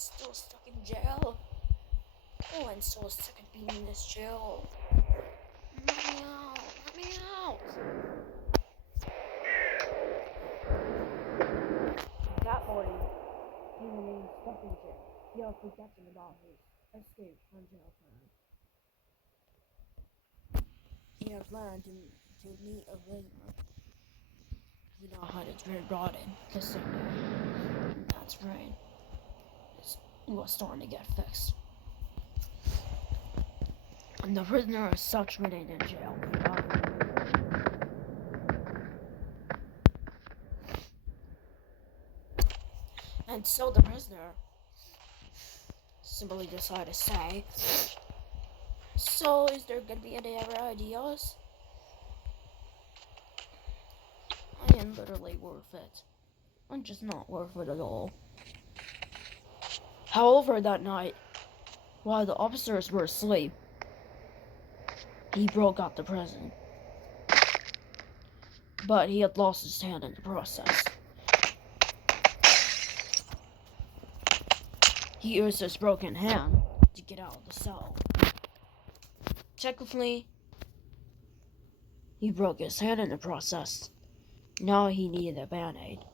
still stuck in jail. Oh, I'm so sick of being in this jail. Let me out! Let me out! That morning, he remained stuck in jail. He was forgetting about his escape from jail plan. He had planned to meet a prisoner who now had its red rotted casino. That's right. It was starting to get fixed. And the prisoner as such remained in jail. And so the prisoner simply decided to say, so is there gonna be any other ideas? I am literally worth it. I'm just not worth it at all. However, that night, while the officers were asleep, he broke out the prison. But he had lost his hand in the process. He used his broken hand to get out of the cell. Technically, he broke his hand in the process. Now he needed a band-aid.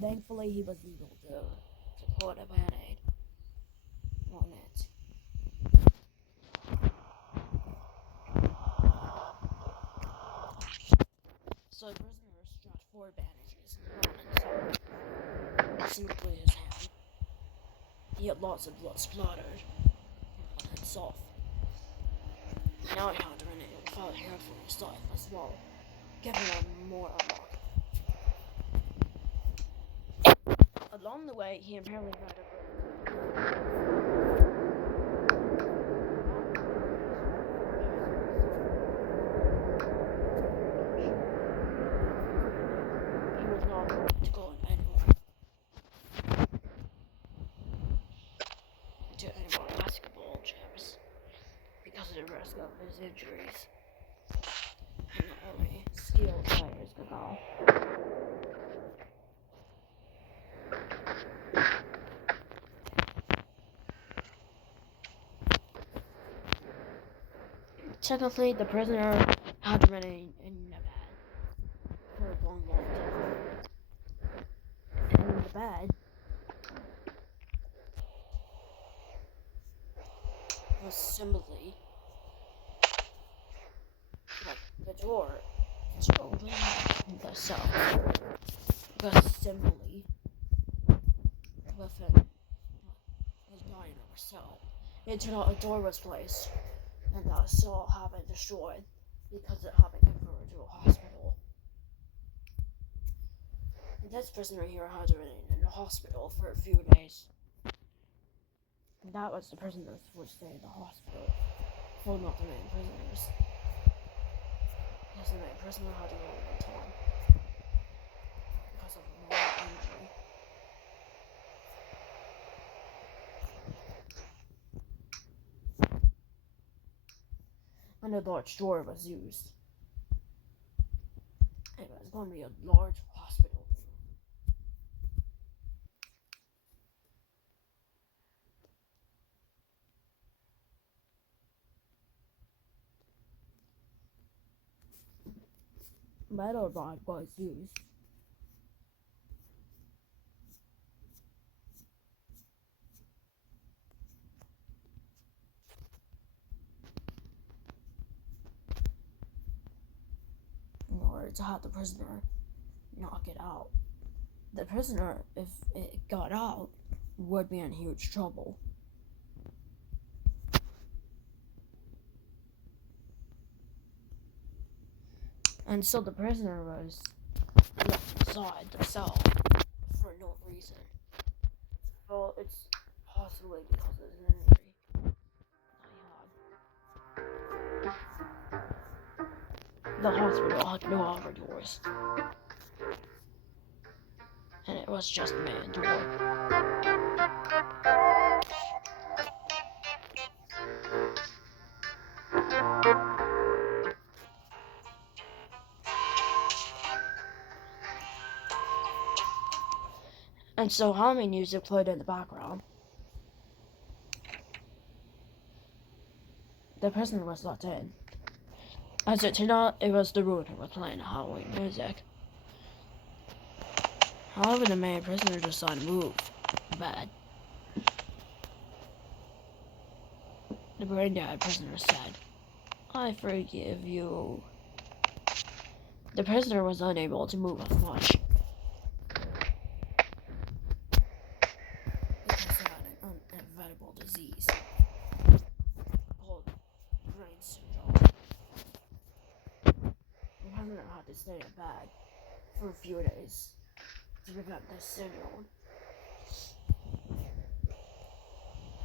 Thankfully, he was able to put a band-aid on it. So the prisoner strapped 4 bandages on simply his hand. He had lots of blood splattered on himself. Now he had to run it without hair for his life as well, giving him more unlock. Along the way, he apparently got a he was not going to go anymore to any more basketball gyms because of the risk of his injuries. And only skilled players could go. Technically, the prisoner had to remain in the bed for a long time. And in the bed was simply like the door to open the cell. Was simply with him was dying in our cell. It turned out a door was placed. And that cell had been destroyed because it had been converted to a hospital. And this prisoner here had to remain in the hospital for a few days. And that was the prisoners who would stay in the hospital. Well, not the main prisoners. Because the main prisoner had to go all the time. Because of a mild injury. And a large door was used. It was going to be a large hospital. Metal rod was used. In order to have the prisoner knock it out. The prisoner, if it got out, would be in huge trouble. And so the prisoner was left inside the cell for no reason. Well, it's possibly because of his injury that he had. The hospital had no other doors. And it was just the main door. And so Halloween music played in the background. The prisoner was let in. As it turned out, it was the ruler who was playing the Halloween music. However, the main prisoner decided to move the bed. The brain-dead prisoner said, "I forgive you." The prisoner was unable to move as much because he had an uninventable disease called brain syndrome. The prisoner had to stay in bed for a few days to prevent this syndrome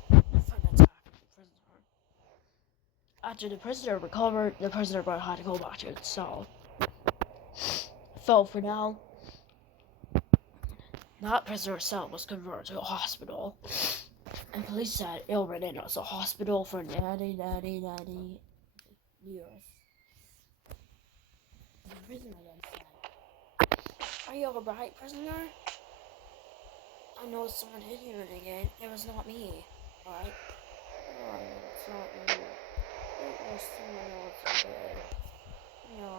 from attacking the prisoner. After the prisoner recovered, the prisoner had to go back to his cell. So for now, that prisoner's cell was converted to a hospital, and police said it already was a hospital for 90 years. The prisoner then said, "Are you alright, prisoner? I know someone hit you again. It was not me, right?" "Oh, it's not me. It was someone else who did." No, I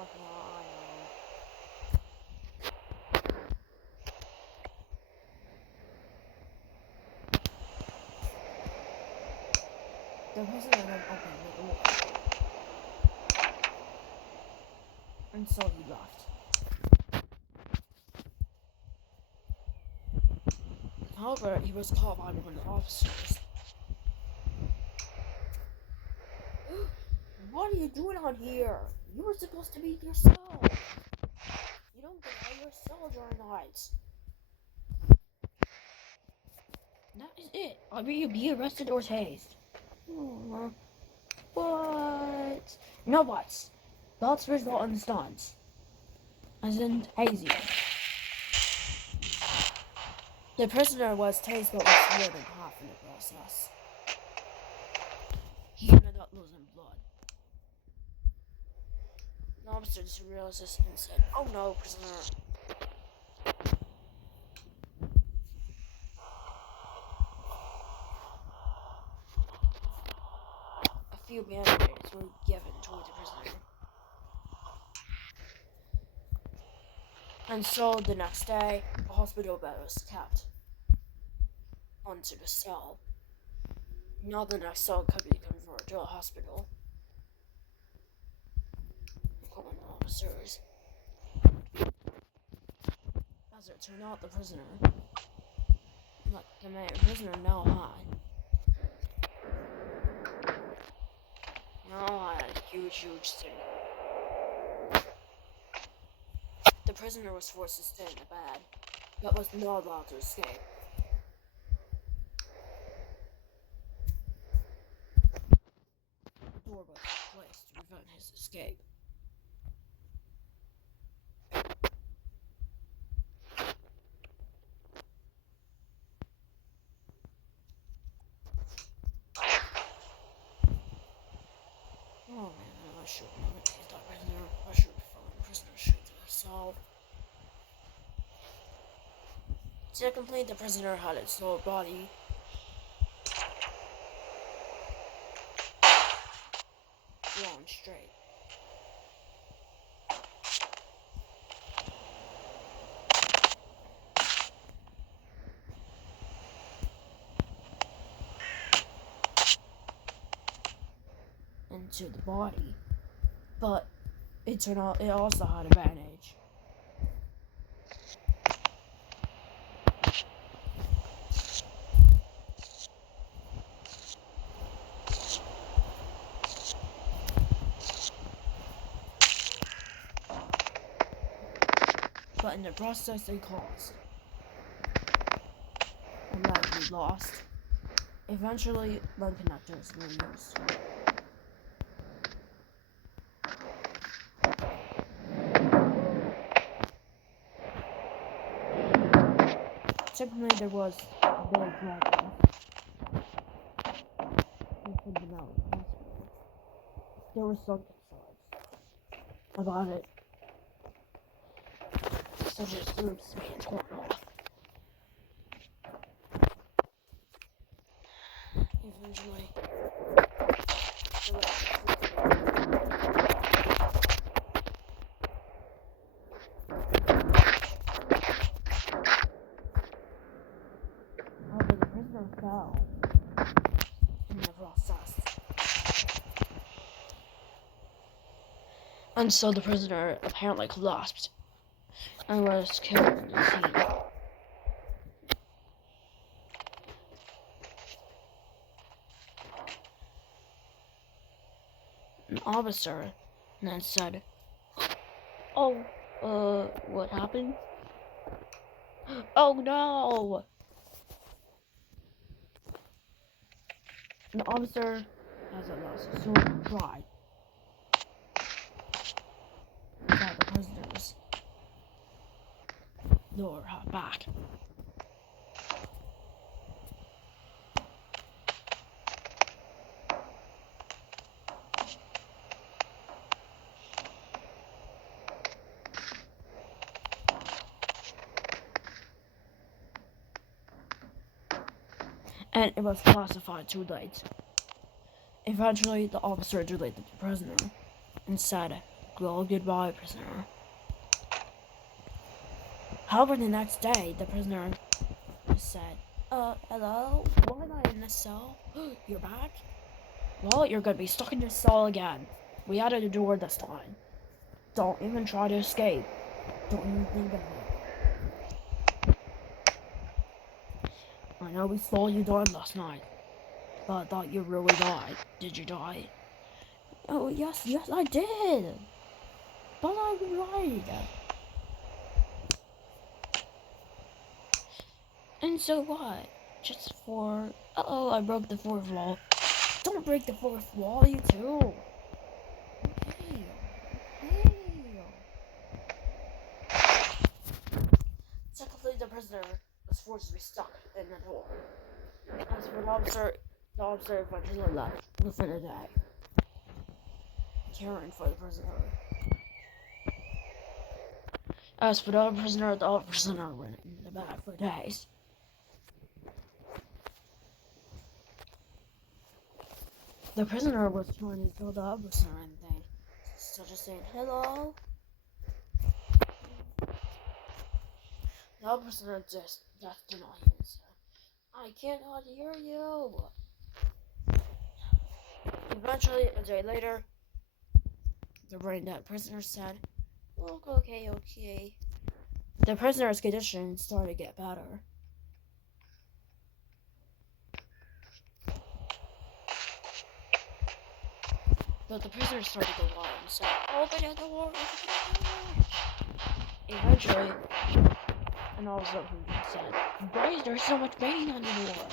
know. The prisoner then opened the door, and so he left. However, he was caught by one of the officers. "What are you doing out here? You were supposed to be in your cell. You don't get out of your cell during nights." "That is it. Either you be arrested or tased." What? No buts. Buts result in stunts. As in hazy. The prisoner was tased but was more than half in the process. He ended up losing blood. The officer just realized this and said, "Oh no, prisoner." A few band-aids were given to the prisoner. And so the next day, a hospital bed was kept onto the cell. Now the next cell could be converted to a hospital. According to officers. As it turned out, the main prisoner now had a huge thing. The prisoner was forced to stay in the bed, but was not allowed to escape. The door was placed to prevent his escape. Oh man, I should have taken that prisoner. I should have found the prisoner straight to the cell. Secondly, the prisoner had its whole body drawn straight. Into the body, but it turned out it also had a bandage. But in the process, they caused and likely lost. Eventually, lung connectors were used. Typically, there was no problem with the hospital. There were some concerns about it, such as groups being torn off. eventually. However, the prisoner fell in the process. And so the prisoner apparently collapsed and was killed in the scene. An officer then said, "Oh, what happened? Oh no!" The officer has a lost soul tried that the prisoners lower her back. And it was classified too late. Eventually, the officer deleted the prisoner and said, "Well, goodbye, prisoner." However, the next day, the prisoner said, hello? Why am I in this cell? You're back? Well, you're gonna be stuck in this cell again. We added a door this time. Don't even try to escape. Don't even think of it. I know we saw you die last night, but I thought you really died. Did you die? Oh, yes, I did. But I lied. And so what? Just for... Uh-oh, I broke the fourth wall. Don't break the fourth wall, you two. Hey. Secondly, the prisoner was forced to be stuck in the door. As for the officer eventually left within a day, caring for the prisoner. As for the other prisoner went in the back for days. The prisoner was trying to kill the officer and things, such as saying, "Hello." The officer just did not hear it. "I cannot hear you." Eventually, a day later, the brain dead prisoner said, "Look, okay. The prisoner's condition started to get better. But the prisoner started to lie and said, "Open the door, open the door." Eventually, an officer said, "Why is there so much banging on the door?"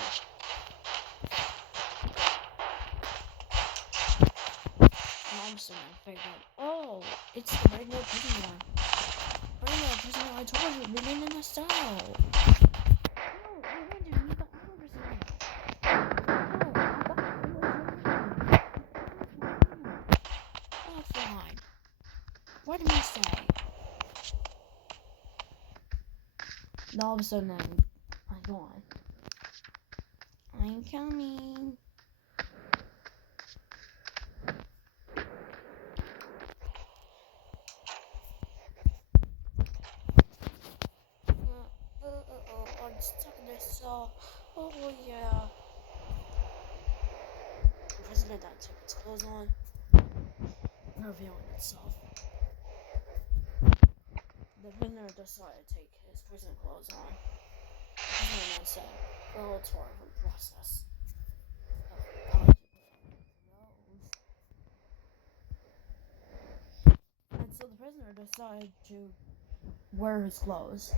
An officer figured out, "Oh, it's the regular prisoner. Regular prisoner, I told you, remain in the cell." "No, you got other prisoner." "Oh, fine. What did he say?" And all of a sudden, I'm gone. "I'm coming." I'm stuck in this cell. Oh yeah. The prisoner that took its clothes on, revealing itself. The prisoner decided to take his prison clothes on. The prisoner then said, "Well, it's part of the process." And so the prisoner decided to wear his clothes.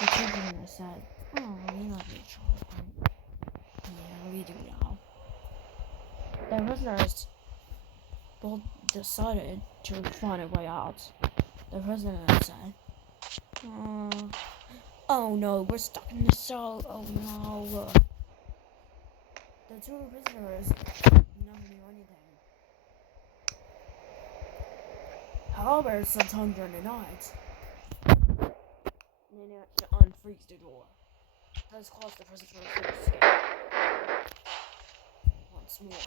The prisoner said, "Oh, we love each other." "Yeah, we do now." The prisoners both decided to find a way out. The prisoner said, "Oh no, we're stuck in this cell. Oh no." The two prisoners never knew anything. However, sometime during the night, they managed to unfreeze the door. Let's close the prisoner to escape. Once more.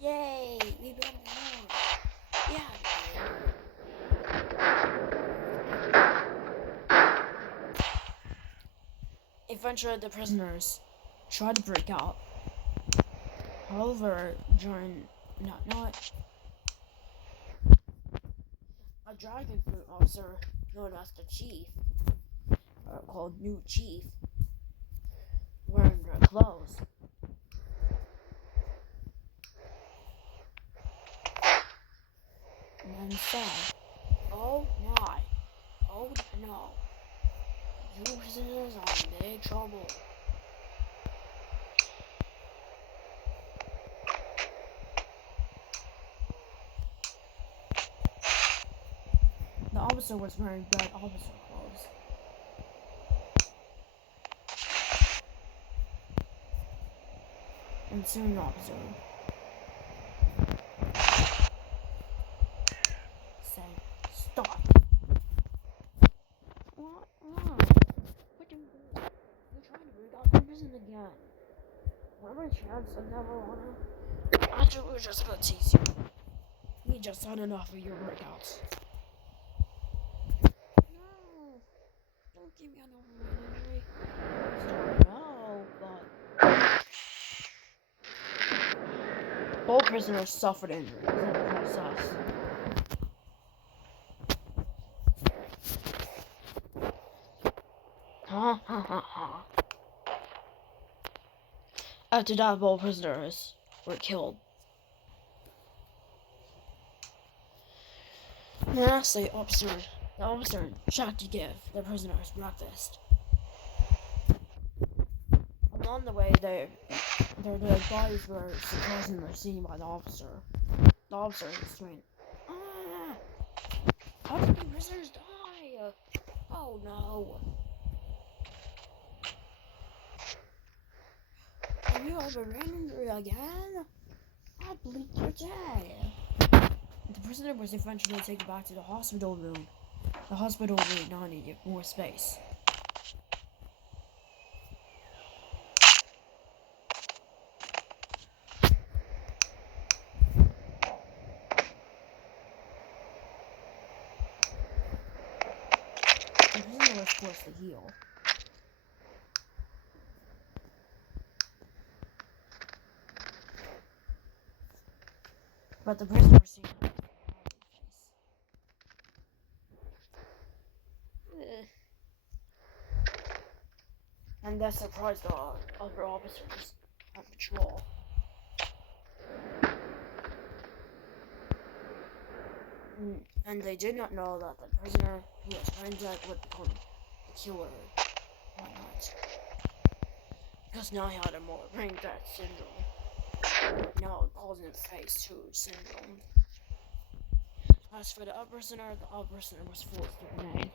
Yay! We got more! Yeah! Eventually, the prisoners try to break out. However, during a dragon fruit officer known as the chief, called New Chief, wearing their clothes. And then said, "Oh my, oh no, you prisoners are in big trouble." The officer was wearing red officer clothes. And soon the officer said, "Stop." What? What you do? You're trying to break out from prison again. What are my chances? I never wanna. Actually, we're just gonna tease you. We just had enough of your breakouts. No, don't give me an overwhelming injury. No, but both prisoners suffered injuries in the process. Ha ha ha ha. After that, both prisoners were killed. Lastly, the officer tried to give the prisoners breakfast. Along the way, their bodies were surprisingly seen by the officer. The officer screamed, "Ah! How did the prisoners die? Oh no! Have you ever ran injury again? I believe you're dead." The prisoner was eventually taken back to the hospital room. The hospital room now needed more space. The prisoner was forced to heal. But the prisoner was seen with a happy face. And that surprised the other officers on patrol. And they did not know that the prisoner who was found dead would become the killer one night. Because now he had a more brain death syndrome. Now it calls it phase 2 syndrome. As for the other prisoner was forced to remain.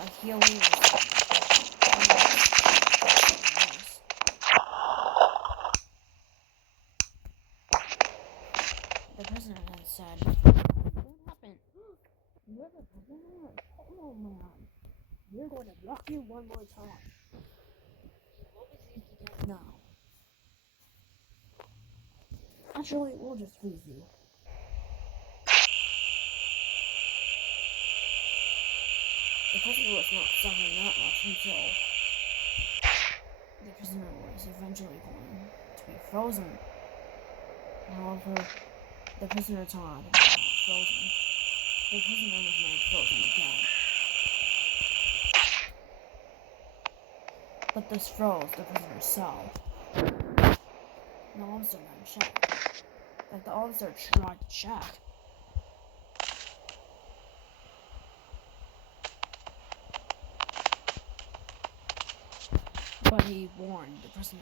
A healing The prisoner then said, "What happened? You're the prisoner? Oh man, we're going to block you one more time. What was you to get now? Actually, we'll just freeze you." The prisoner was not suffering that much until the prisoner was eventually going to be frozen. However, the prisoner time was not frozen. The prisoner was made frozen again. But this froze the prisoner's cell. The officer then checked. Like the officer tried to check. But he warned the prisoner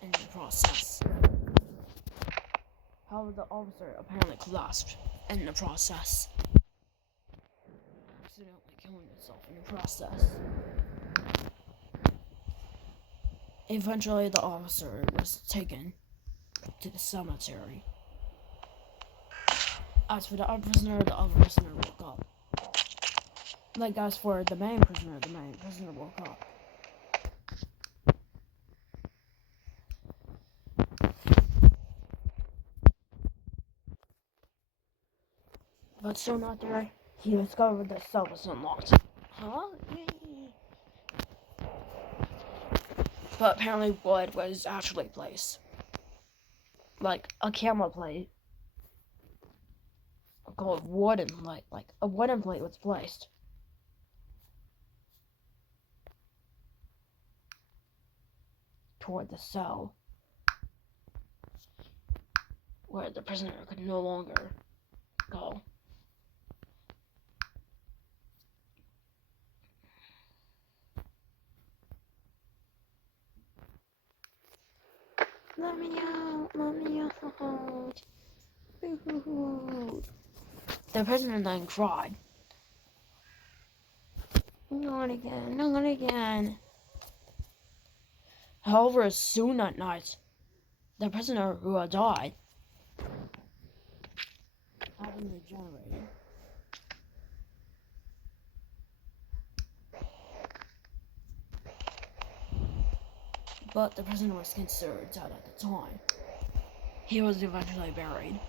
in the process. However, the officer apparently collapsed in the process, accidentally killing himself in the process. Eventually, the officer was taken to the cemetery. As for the other prisoner woke up. Like, as for the main prisoner woke up. But soon after, he discovered the cell was unlocked. Huh? But apparently blood was actually placed. Like a camera plate. Called wooden plate. Like a wooden plate was placed. Toward the cell. Where the prisoner could no longer go. Let me out! Let me out! The prisoner then cried. Not again, not again. However, soon that night, the prisoner who had died had been regenerated. But the prisoner was considered dead at the time. He was eventually buried.